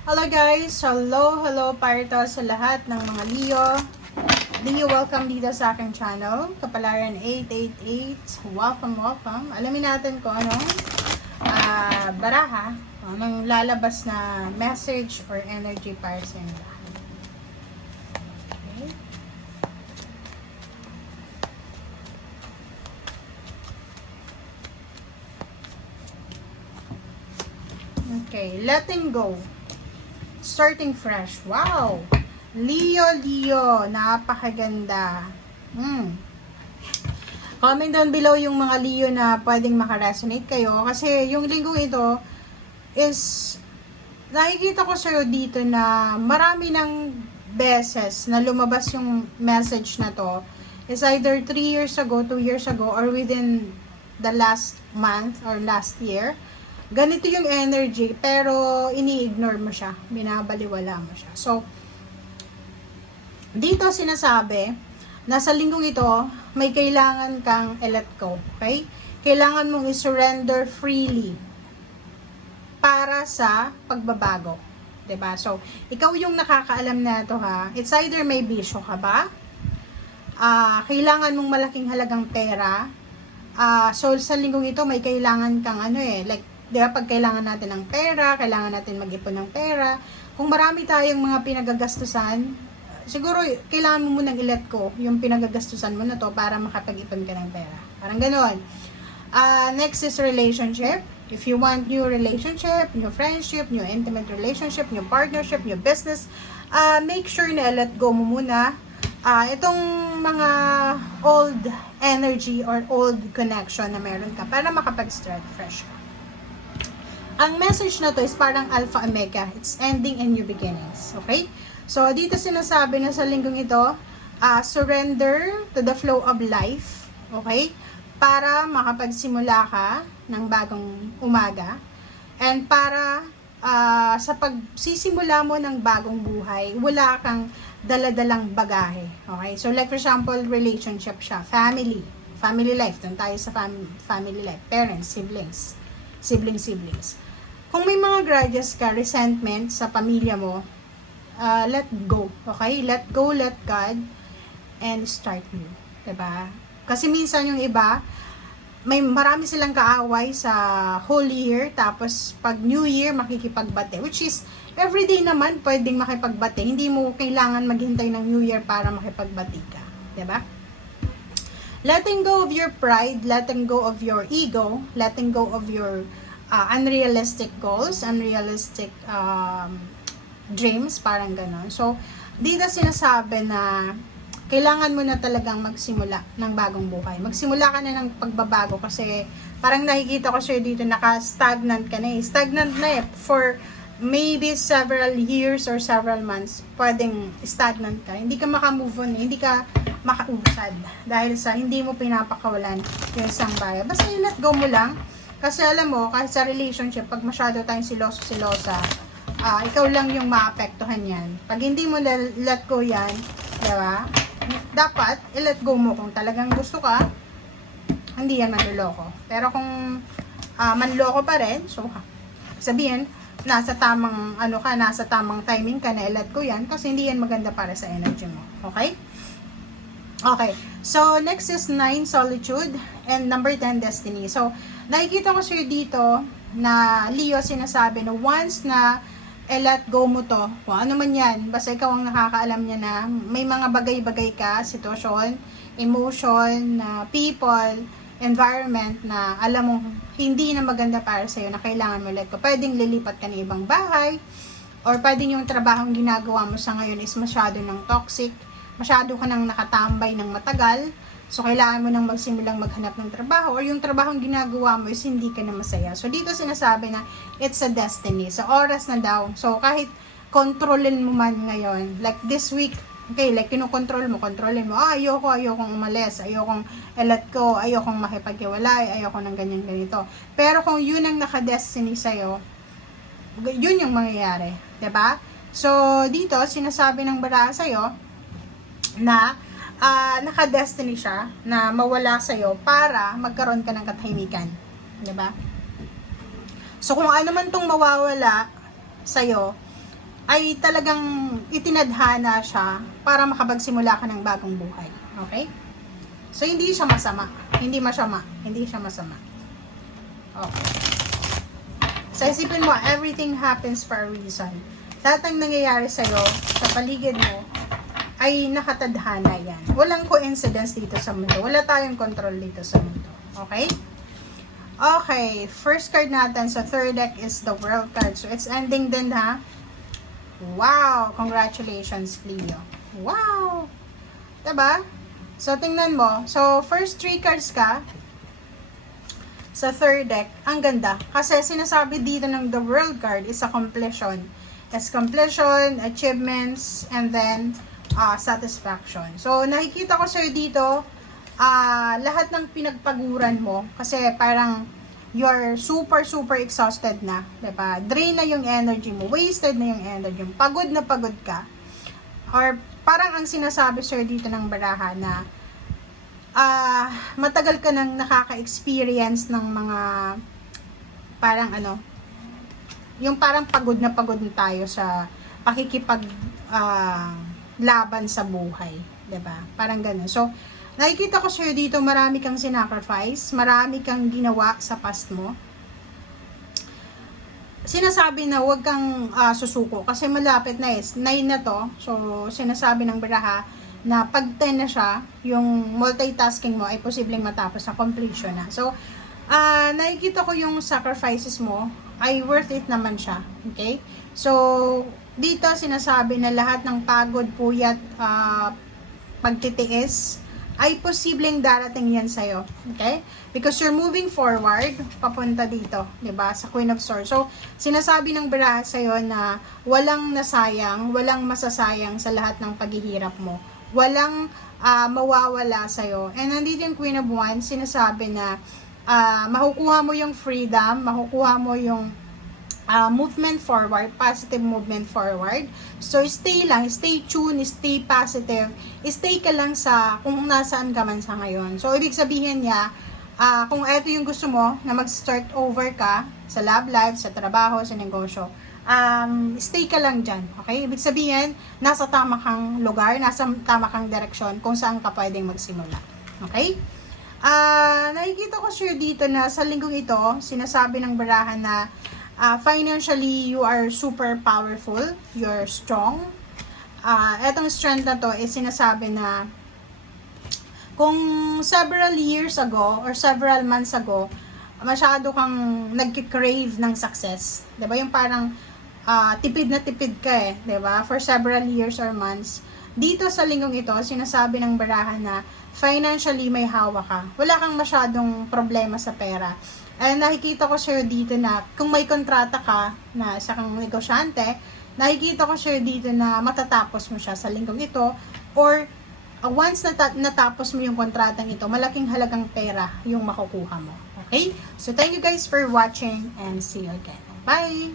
Hello guys! Hello para sa lahat ng mga Leo. Leo, welcome dito sa aking channel. Kapalaran 888. Welcome. Alamin natin kung anong baraha, anong lalabas na message or energy para sa inyo lahat. Okay, letting go. Starting fresh. Wow! Leo, napakaganda. Comment down below yung mga Leo na pwedeng makaresonate kayo. Kasi yung linggong ito is, nakikita ko sa'yo dito na marami ng beses na lumabas yung message na to. Is either 3 years ago, 2 years ago, or within the last month or last year. Ganito yung energy, pero ini-ignore mo siya. Binabaliwala mo siya. So, dito sinasabi, nasa linggong ito, may kailangan kang i-let go. Okay? Kailangan mong i-surrender freely para sa pagbabago. 'Di ba? So, ikaw yung nakakaalam na ito ha. It's either may bisyo ka ba? Kailangan mong malaking halagang pera. So, sa linggong ito, may kailangan kang like, diba, pag kailangan natin ng pera, kailangan natin mag-ipon ng pera. Kung marami tayong mga pinagagastusan, siguro kailangan mo munang i-let go yung pinagagastusan mo na to para makapag-ipon ka ng pera. Parang ganoon. Next is relationship. If you want new relationship, new friendship, new intimate relationship, new partnership, new business, make sure na i-let go mo muna itong mga old energy or old connection na meron ka para makapag-start fresh ka. Ang message na to is parang alpha omega. It's ending and new beginnings. Okay? So, dito sinasabi na sa linggong ito, surrender to the flow of life. Okay? Para makapagsimula ka ng bagong umaga. And para sa pagsisimula mo ng bagong buhay, wala kang daladalang bagahe. Okay? So, like for example, relationship siya. Family life. Doon tayo sa family life. Parents, siblings. Kung may mga grudges ka, resentment sa pamilya mo, let go. Okay? Let go, let God, and start new. Diba? Kasi minsan yung iba, may marami silang kaaway sa whole year, tapos pag New Year, makikipagbate. Which is, everyday naman pwedeng makipagbate. Hindi mo kailangan maghintay ng New Year para makipagbate ka. Diba? Letting go of your pride, letting go of your ego, letting go of your unrealistic goals, unrealistic dreams, parang ganon. So, dito sinasabi na kailangan mo na talagang magsimula ng bagong buhay. Magsimula ka na ng pagbabago kasi parang nakikita ko sa'yo dito, naka-stagnant ka na eh. Stagnant na eh. For maybe several years or several months, pwedeng stagnant ka. Hindi ka makamove on eh. Hindi ka makausad dahil sa hindi mo pinapakawalan yung isang bagay. Basta i-let go mo lang. Kasi alam mo, kahit sa relationship, pag masyado tayong silosa, ikaw lang yung maapektuhan yan. Pag hindi mo let go yan, diba? Dapat, i-let go mo kung talagang gusto ka, hindi yan manloloko. Pero kung manloloko pa rin, so sabihin, nasa tamang timing ka na i-let go yan kasi hindi yan maganda para sa energy mo. Okay? Okay. So, next is 9, solitude, and number 10, destiny. So, nakikita ko sa'yo dito na Leo sinasabi na once na let go mo to, kung ano man yan, basta ikaw ang nakakaalam niya na may mga bagay-bagay ka, sitwasyon, emotion, people, environment na alam mo hindi na maganda para sa'yo na kailangan mo let go. Pwedeng lilipat ka ng ibang bahay, or pwedeng yung trabahong ginagawa mo sa ngayon is masyado ng toxic, masyado ka nang nakatambay ng matagal, so kailangan mo nang magsimulang maghanap ng trabaho, or yung trabahong ginagawa mo is hindi ka na masaya. So dito sinasabi na it's a destiny. So oras na daw. So kahit kontrolin mo man ngayon, like this week, okay, like kontrolin mo, ayokong umalis, ayokong let go, ayokong makipaghiwalay, ayoko ng ganito. Pero kung yun ang naka-destiny sa'yo, yun yung mangyayari. 'Di ba? So dito sinasabi ng baraha sa'yo na naka-destiny siya na mawala sa'yo para magkaroon ka ng katahimikan. Diba? So, kung ano man tong mawawala sa'yo, ay talagang itinadhana siya para makapagsimula ka ng bagong buhay. Okay? So, hindi siya masama. Hindi masama. Hindi siya masama. Okay. So, isipin mo, everything happens for a reason. Lahat ng nangyayari sa'yo, sa paligid mo, ay nakatadhana yan. Walang coincidence dito sa mundo. Wala tayong control dito sa mundo. Okay? Okay. First card natin sa third deck is the World card. So, it's ending din, ha? Wow! Congratulations, Leo. Wow! Diba? So, tingnan mo. So, first 3 cards ka sa third deck. Ang ganda. Kasi sinasabi dito ng the World card is a completion. As completion, achievements, and then satisfaction. So, nakikita ko sa'yo dito, lahat ng pinagpaguran mo, kasi parang you're super exhausted na. Diba? Drain na yung energy mo. Wasted na yung energy mo. Pagod na pagod ka. Or parang ang sinasabi sir dito ng baraha na matagal ka nang nakaka-experience ng mga parang yung parang pagod na tayo sa pakikipag laban sa buhay, 'di ba? Parang gano'n. So, nakikita ko sir dito marami kang sinacrifice, marami kang ginawa sa past mo. Sinasabi na huwag kang susuko kasi malapit na 9 na to. So, sinasabi ng baraha na pag 10 na siya, yung multitasking mo ay posibleng matapos na completion na. So, nakikita ko yung sacrifices mo ay worth it naman siya. Okay? So, dito sinasabi na lahat ng pagod, puyat, pagtitiis, ay posibleng darating yan sa'yo. Okay? Because you're moving forward, papunta dito, 'di ba? Sa Queen of Swords. So, sinasabi ng baraha sa'yo na walang nasayang, walang masasayang sa lahat ng paghihirap mo. Walang mawawala sa'yo. And nandito yung Queen of Wands, sinasabi na makukuha mo yung freedom, makukuha mo yung movement forward, positive movement forward. So, stay lang, stay tuned, stay positive, stay ka lang sa kung nasaan ka man sa ngayon. So, ibig sabihin niya, kung ito yung gusto mo, na mag-start over ka sa love life, sa trabaho, sa negosyo, stay ka lang dyan. Okay? Ibig sabihin, nasa tama kang lugar, nasa tama kang direksyon, kung saan ka pwedeng magsimula. Okay? Nakikita ko sure dito na sa linggong ito, sinasabi ng baraha na financially, you are super powerful, you're strong. Etong strength na to is sinasabi na kung several years ago or several months ago, masyado kang nagki-crave ng success. 'Di ba? Yung parang tipid na tipid ka 'di ba? For several years or months. Dito sa linggong ito, sinasabi ng baraha na financially may hawak ka. Wala kang masyadong problema sa pera. Nakikita ko sure dito na kung may kontrata ka na isa kang negosyante, nakikita ko sure dito na matatapos mo siya sa linggong ito, or once natapos mo yung kontratang ito, malaking halagang pera yung makukuha mo. Okay? So, thank you guys for watching and see you again. Bye!